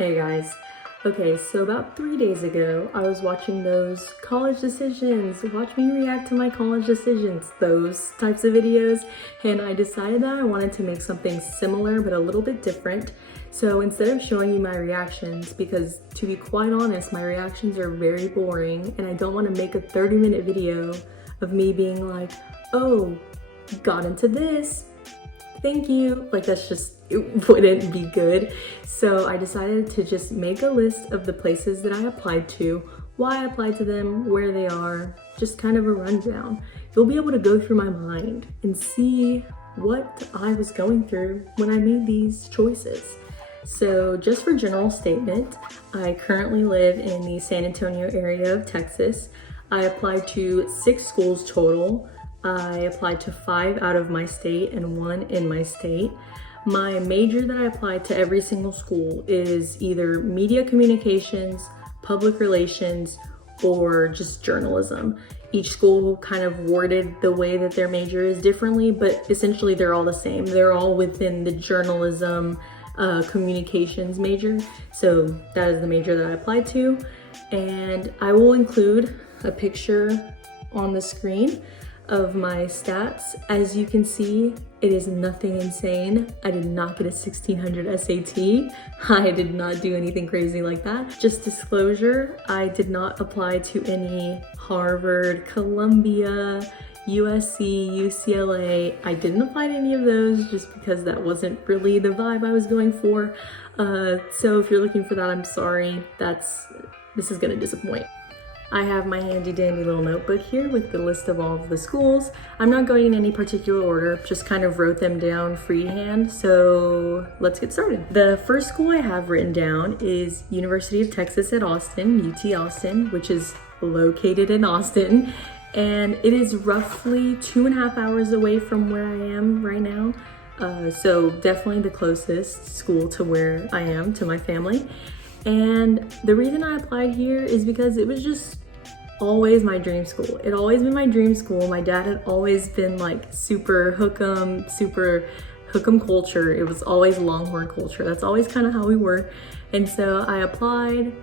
Hey guys. Okay, so about 3 days ago, I was watching those college decisions, watch me react to my college decisions, those types of videos, and I decided that I wanted to make something similar but a little bit different. So instead of showing you my reactions, because to be quite honest, my reactions are very boring and I don't want to make a 30-minute video of me being like, oh, got into this, thank you. Like it wouldn't be good. So I decided to just make a list of the places that I applied to, why I applied to them, where they are, just kind of a rundown. You'll be able to go through my mind and see what I was going through when I made these choices. So just for general statement, I currently live in the San Antonio area of Texas. I applied to 6 schools total. I applied to 5 out of my state and 1 in my state. My major that I applied to every single school is either media communications, public relations, or just journalism. Each school kind of worded the way that their major is differently, but essentially they're all the same. They're all within the journalism communications major. So that is the major that I applied to. And I will include a picture on the screen of my stats. As you can see, it is nothing insane. I did not get a 1600 SAT. I did not do anything crazy like that. Just disclosure, I did not apply to any Harvard, Columbia, USC, UCLA. I didn't apply to any of those just because that wasn't really the vibe I was going for. So if you're looking for that, I'm sorry. This is gonna disappoint. I have my handy dandy little notebook here with the list of all of the schools. I'm not going in any particular order, just kind of wrote them down freehand. So let's get started. The first school I have written down is University of Texas at Austin, UT Austin, which is located in Austin. And it is roughly 2.5 hours away from where I am right now. So definitely the closest school to where I am, to my family. And the reason I applied here is because it was just always my dream school. It always been my dream school. My dad had always been like super hook'em culture. It was always Longhorn culture. That's always kind of how we were. And so I applied,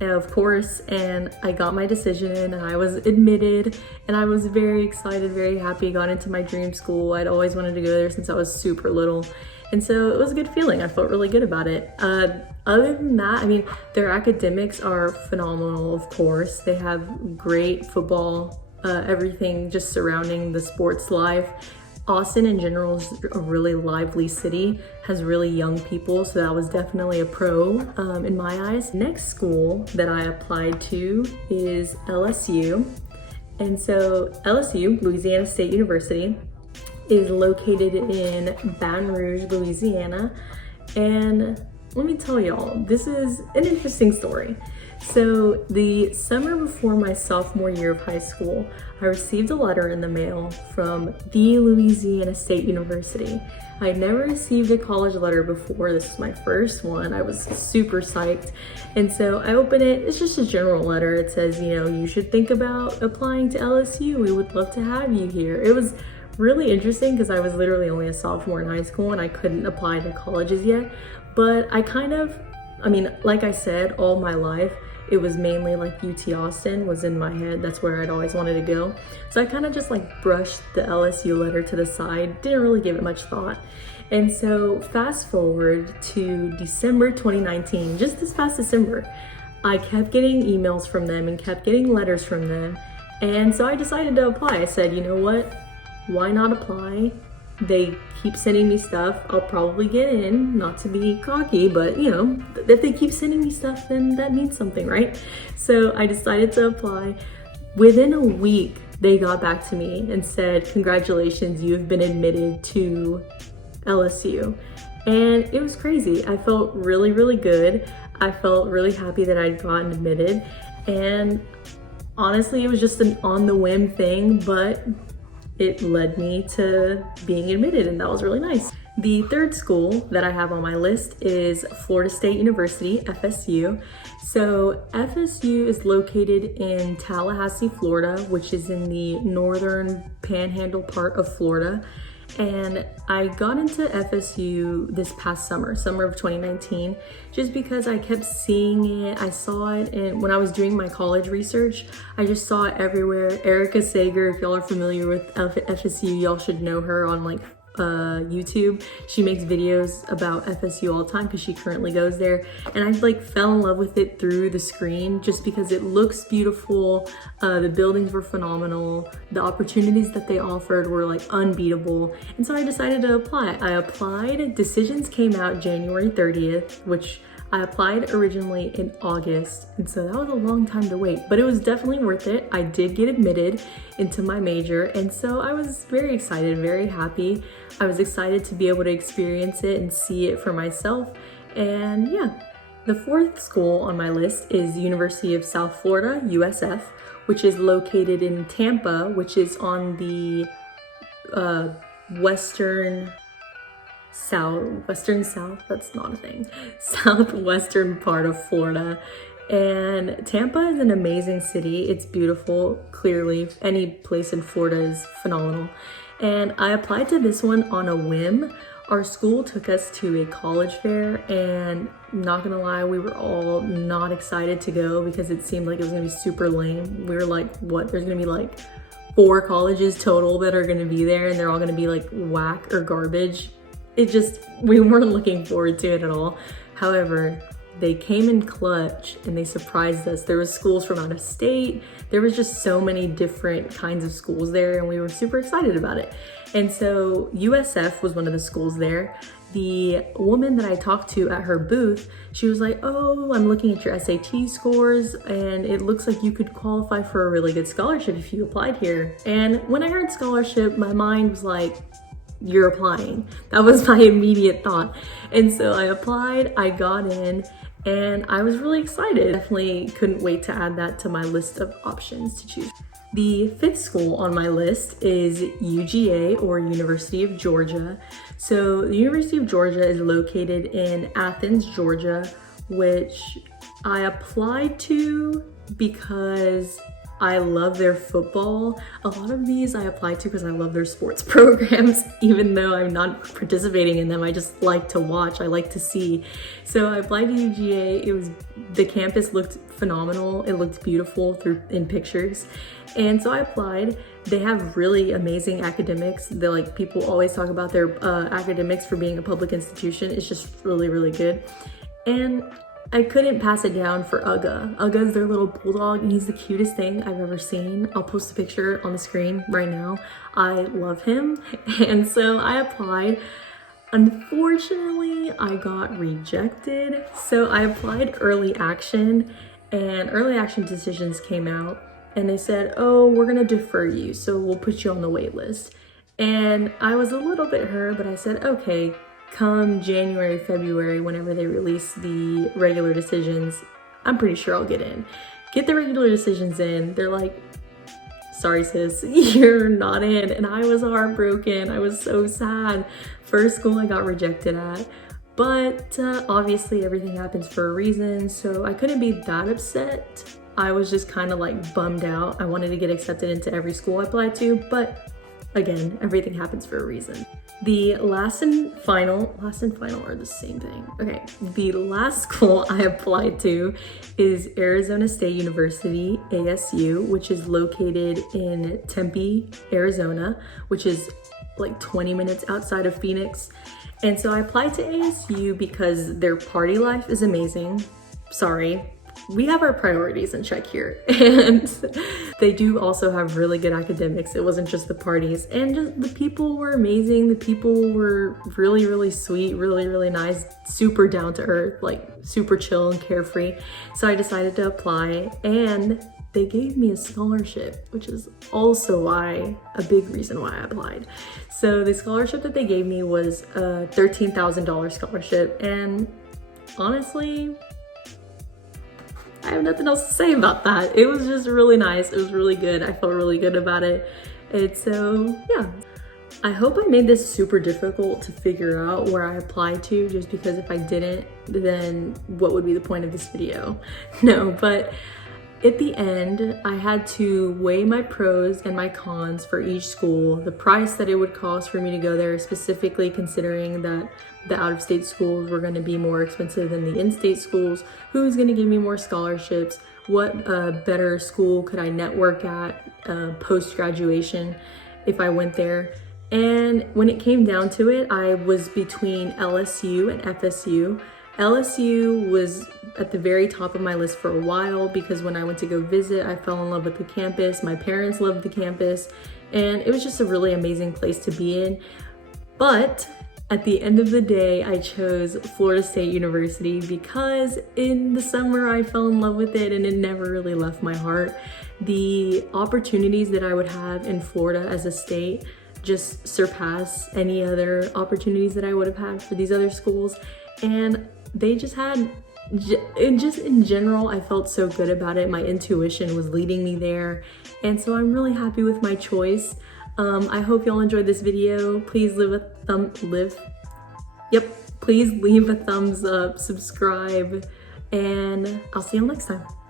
of course, and I got my decision in and I was admitted and I was very excited, very happy, got into my dream school. I'd always wanted to go there since I was super little. And so it was a good feeling. I felt really good about it. Other than that, I mean, their academics are phenomenal, of course. They have great football, everything just surrounding the sports life. Austin in general is a really lively city, has really young people, so that was definitely a pro in my eyes. Next school that I applied to is LSU. And so LSU, Louisiana State University, is located in Baton Rouge, Louisiana. And let me tell y'all, this is an interesting story. So the summer before my sophomore year of high school, I received a letter in the mail from the Louisiana State University. I had never received a college letter before. This was my first one. I was super psyched. And so I open it, it's just a general letter. It says, you know, you should think about applying to LSU. We would love to have you here. It was really interesting because I was literally only a sophomore in high school and I couldn't apply to colleges yet. But I mean, like I said, all my life, it was mainly like UT Austin was in my head. That's where I'd always wanted to go. So I kind of just like brushed the LSU letter to the side, didn't really give it much thought. And so fast forward to December 2019, just this past December, I kept getting emails from them and kept getting letters from them. And so I decided to apply. I said, you know what? Why not apply? They keep sending me stuff. I'll probably get in, not to be cocky, but you know, if they keep sending me stuff, then that means something, right? So I decided to apply. Within a week, they got back to me and said, congratulations, you've been admitted to LSU. And it was crazy. I felt really, really good. I felt really happy that I'd gotten admitted. And honestly, it was just an on the whim thing, but it led me to being admitted, and that was really nice. The third school that I have on my list is Florida State University, FSU. So FSU is located in Tallahassee, Florida, which is in the northern panhandle part of Florida. And I got into FSU this past summer of 2019, just because I kept seeing it. I saw it, and when I was doing my college research, I just saw it everywhere. Erica Sager, if y'all are familiar with FSU, y'all should know her on like YouTube. She makes videos about FSU all the time because she currently goes there, and I like fell in love with it through the screen just because it looks beautiful. The buildings were phenomenal, the opportunities that they offered were like unbeatable, and so I decided to apply. I applied, decisions came out January 30th, which I applied originally in August, and so that was a long time to wait, but it was definitely worth it. I did get admitted into my major, and so I was very excited, very happy. I was excited to be able to experience it and see it for myself, and yeah. The fourth school on my list is University of South Florida, USF, which is located in Tampa, which is on the western south, that's not a thing, southwestern part of Florida. And Tampa is an amazing city. It's beautiful. Clearly, any place in Florida is phenomenal. And I applied to this one on a whim. Our school took us to a college fair, and not gonna lie, we were all not excited to go because it seemed like it was gonna be super lame. We were like, what? There's gonna be like 4 colleges total that are gonna be there, and they're all gonna be like whack or garbage. We weren't looking forward to it at all. However, they came in clutch and they surprised us. There was schools from out of state. There was just so many different kinds of schools there, and we were super excited about it. And so USF was one of the schools there. The woman that I talked to at her booth, she was like, oh, I'm looking at your SAT scores, and it looks like you could qualify for a really good scholarship if you applied here. And when I heard scholarship, my mind was like, you're applying. That was my immediate thought. And so I applied, I got in, and I was really excited. Definitely couldn't wait to add that to my list of options to choose. The fifth school on my list is UGA, or University of Georgia. So the University of Georgia is located in Athens, Georgia, which I applied to because I love their football. A lot of these I applied to because I love their sports programs, even though I'm not participating in them. I just like to watch, I like to see. So I applied to UGA. The campus looked phenomenal. It looked beautiful in pictures. And so I applied. They have really amazing academics. People always talk about their academics for being a public institution. It's just really, really good. And I couldn't pass it down for Uga. Uga's their little bulldog, and he's the cutest thing I've ever seen. I'll post a picture on the screen right now. I love him, and so I applied. Unfortunately, I got rejected. So I applied early action, and early action decisions came out, and they said, oh, we're gonna defer you, so we'll put you on the wait list. And I was a little bit hurt, but I said, okay, come January, February, whenever they release the regular decisions, I'm pretty sure I'll get in. Get the regular decisions in. They're like, sorry sis, you're not in. And I was heartbroken. I was so sad. First school I got rejected at. But obviously everything happens for a reason, so I couldn't be that upset. I was just kind of like bummed out. I wanted to get accepted into every school I applied to, but again, everything happens for a reason. The last and final are the same thing. Okay, the last school I applied to is Arizona State University, ASU, which is located in Tempe, Arizona, which is like 20 minutes outside of Phoenix. And so I applied to ASU because their party life is amazing. Sorry, we have our priorities in check here. And they do also have really good academics. It wasn't just the parties, and just the people were amazing. The people were really, really sweet, really, really nice, super down to earth, like super chill and carefree. So I decided to apply, and they gave me a scholarship, which is also a big reason why I applied. So the scholarship that they gave me was a $13,000 scholarship, and honestly, I have nothing else to say about that. It was just really nice. It was really good. I felt really good about it. And so, yeah. I hope I made this super difficult to figure out where I applied to, just because if I didn't, then what would be the point of this video? No, but at the end, I had to weigh my pros and my cons for each school, the price that it would cost for me to go there, specifically considering that the out-of-state schools were going to be more expensive than the in-state schools, who's going to give me more scholarships, what better school could I network at post-graduation if I went there. And when it came down to it, I was between LSU and FSU. LSU was at the very top of my list for a while because when I went to go visit, I fell in love with the campus. My parents loved the campus, and it was just a really amazing place to be in. But at the end of the day, I chose Florida State University because in the summer I fell in love with it and it never really left my heart. The opportunities that I would have in Florida as a state just surpass any other opportunities that I would have had for these other schools. And they just had, just in general, I felt so good about it. My intuition was leading me there. And so I'm really happy with my choice. I hope y'all enjoyed this video. Please please leave a thumbs up, subscribe, and I'll see y'all next time.